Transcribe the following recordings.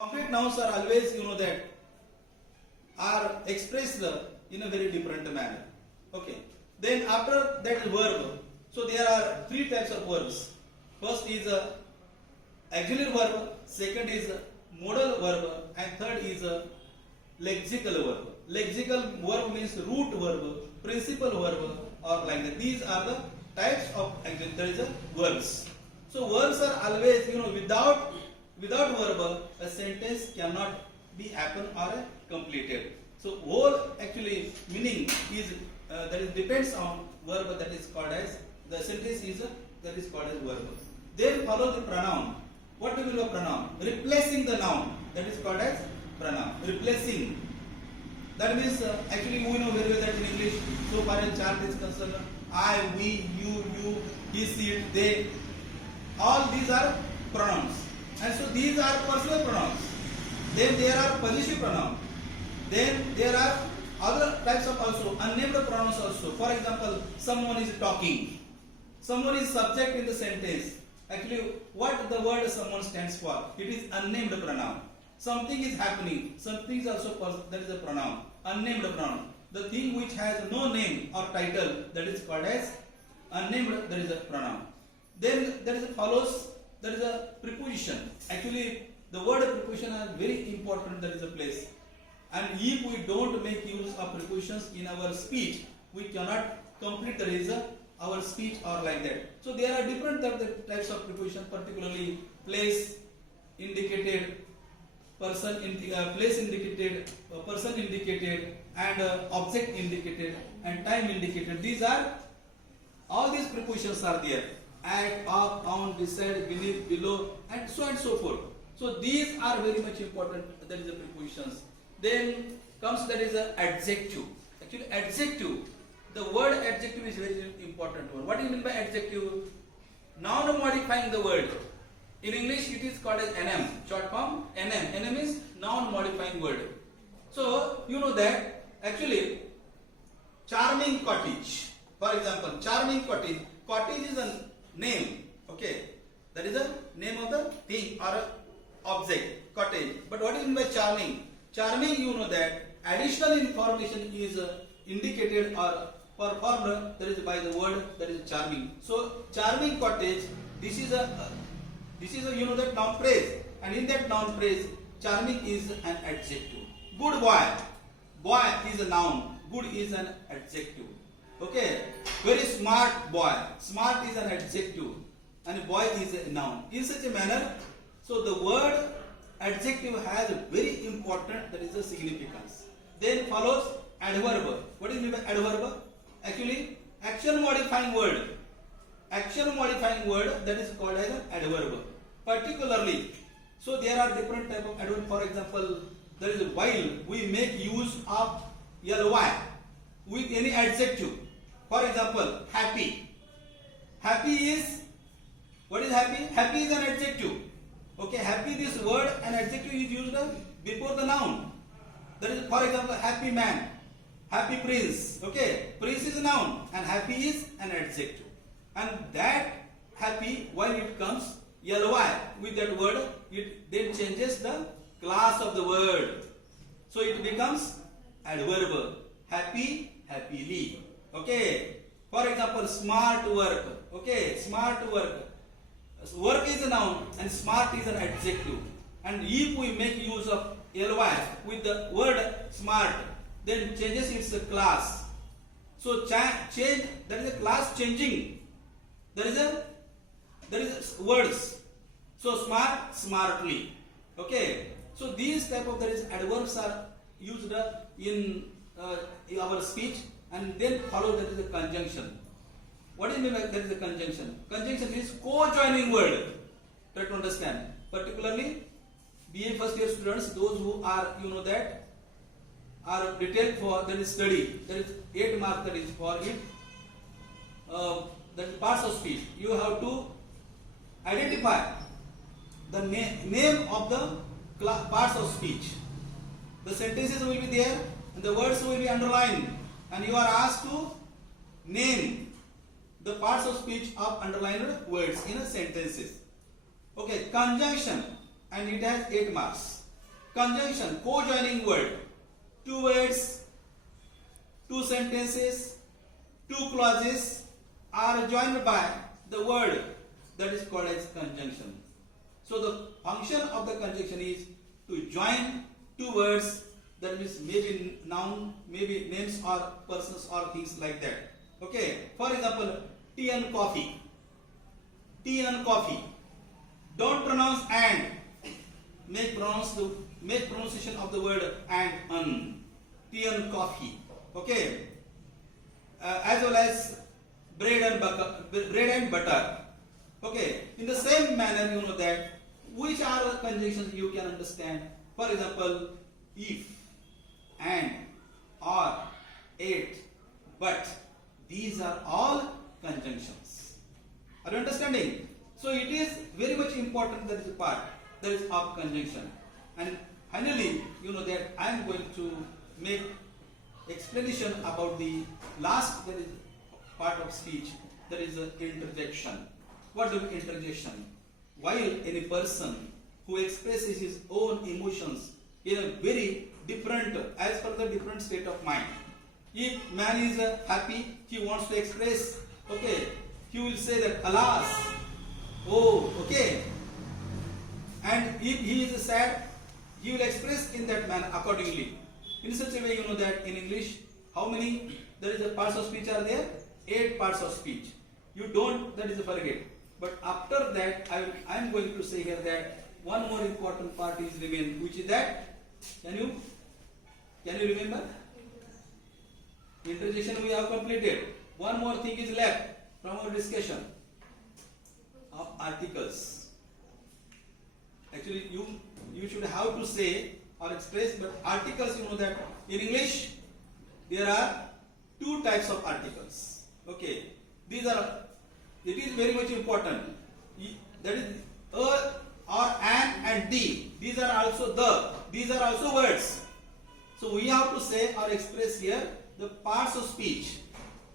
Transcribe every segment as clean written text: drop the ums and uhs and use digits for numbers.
Concrete nouns are always, that, are expressed in a very different manner. Okay. Then after that verb, so there are three types of verbs. First is a auxiliary verb, second is a modal verb, and third is a lexical verb. Lexical verb means root verb, principal verb, or like that. These are the types of auxiliary. There is a verbs. So verbs are always, without verb, a sentence cannot be happen or completed. So whole actually meaning is that is depends on verb, that is called as the sentence is that is called as verb. Then follow the pronoun. What do we mean by pronoun? Replacing the noun, that is called as pronoun. Replacing. That means actually we know very well that in English, so far as child is concerned, I, we, you, he, she, it, they, all these are pronouns. And so these are personal pronouns. Then there are possessive pronouns. Then there are other types of also unnamed pronouns also. For example, someone is talking. Someone is subject in the sentence. Actually, what the word someone stands for? It is unnamed pronoun. Something is happening. Something is also that is a pronoun. Unnamed pronoun. The thing which has no name or title, that is called as unnamed. That is a pronoun. Then there is a follows. There is a preposition. Actually, the word preposition are very important. That is a place. And if we don't make use of prepositions in our speech, we cannot complete our speech or like that. So there are different types of preposition, particularly place indicated, person indicated, person indicated, and object indicated, and time indicated. These are all these prepositions are there. At, up, on, beside, beneath, below, and so forth. So these are very much important. That is the prepositions. Then comes that is a adjective. Actually, adjective. The word adjective is very important word. What do you mean by adjective? Noun modifying the word. In English, it is called as NM. Short form NM. NM is noun modifying word. So you know that actually, charming cottage. For example, charming cottage. Cottage is a name. Okay, that is a name of the thing or object. Cottage. But what do you mean by charming? Charming, you know that additional information is indicated or performed, that is by the word, that is charming. So charming cottage, this is a that noun phrase, and in that noun phrase, charming is an adjective. Good boy, boy is a noun, good is an adjective. Okay, very smart boy, smart is an adjective, and boy is a noun. In such a manner, so the word adjective has a very important, that is the significance. Then follows adverb. What do you mean by adverb? Actually, action modifying word. Action modifying word, that is called as an adverb. Particularly, so there are different type of adverb. For example, there is while we make use of ly with any adjective. For example, happy. Happy is, what is happy? Happy is an adjective. Okay, happy, this word, an adjective is used before the noun. That is, for example, happy man, happy prince. Okay, prince is a noun and happy is an adjective. And that happy, when it comes ly with that word, it then changes the class of the word. So it becomes adverb. Happy, happily. Okay. For example, smart work. Okay, smart work. Work is a noun and smart is an adjective. And if we make use of ly with the word smart, then changes its class. So change, there is a class changing. There is words. So smart, smartly. Okay. So these type of adverbs are used in our speech, and then follow that is a conjunction. What do you mean by there is a conjunction? Conjunction is co-joining word. Try to understand. Particularly, BA first year students, those who are, that are detailed for that is study. There is 8 marks that is for it. That is parts of speech. You have to identify the name of the parts of speech. The sentences will be there and the words will be underlined, and you are asked to name the parts of speech of underlined words in sentences. Okay, conjunction, and it has 8 marks. conjunction, co-joining word. Two words, two sentences, two clauses are joined by the word that is called as conjunction. So the function of the conjunction is to join two words, that means maybe noun, maybe names or persons or things like that. Okay, for example, tea and coffee. Tea and coffee. Don't pronounce and. Make pronunciation of the word and. Tea and coffee. Okay. As well as bread and butter. Okay. In the same manner, you know that which are the conjunctions you can understand. For example, if, and, or, yet, but. These are all conjunctions. Are you understanding? So it is very much important, that is a part, that is of conjunction. And finally, you know that I am going to make explanation about the last, that is part of speech, that is the interjection. What is interjection? While any person who expresses his own emotions in a very different, as per the different state of mind. If man is happy, he wants to express, okay, he will say that alas, oh, okay. And if he is sad, he will express in that manner accordingly. In such a way, you know that in English, how many there is a parts of speech are there? 8 parts of speech. You don't, that is a forget. But after that, I am going to say here that one more important part is remain, which is that, can you remember? Interjection we have completed. One more thing is left from our discussion of articles. Actually, you should have to say or express, but articles, you know that in English there are 2 types of articles. Okay, it is very much important. That is a or an and the. These are also words. So we have to say or express here the parts of speech,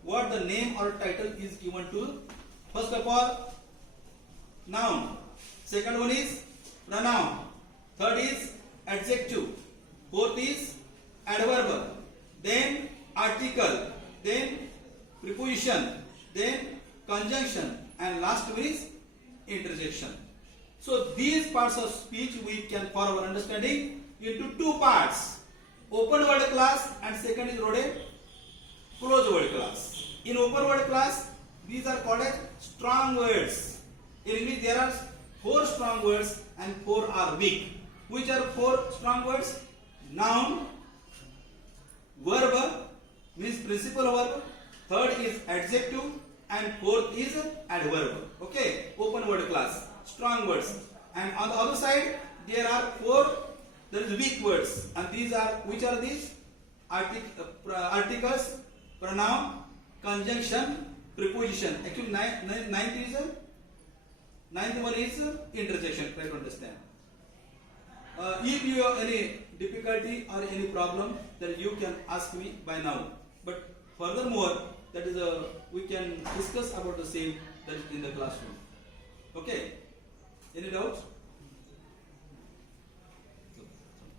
what the name or title is given to. First of all, noun. Second one is pronoun. Third is adjective. Fourth is adverb. Then article. Then preposition. Then conjunction. And last one is interjection. So these parts of speech we can, for our understanding, into 2 parts. Open word class and second is closed word class. In open word class, these are called as strong words. In English, there are 4 strong words and 4 are weak. Which are 4 strong words? Noun, verb, means principal verb. Third is adjective and fourth is adverb. Okay, open word class, strong words. And on the other side, there are 4. There is weak words, and these are, which are these? Articles, pronoun, conjunction, preposition. Actually, ninth one is interjection. Try to understand. If you have any difficulty or any problem, then you can ask me by now. But furthermore, that is we can discuss about the same that is in the classroom. Okay? Any doubts?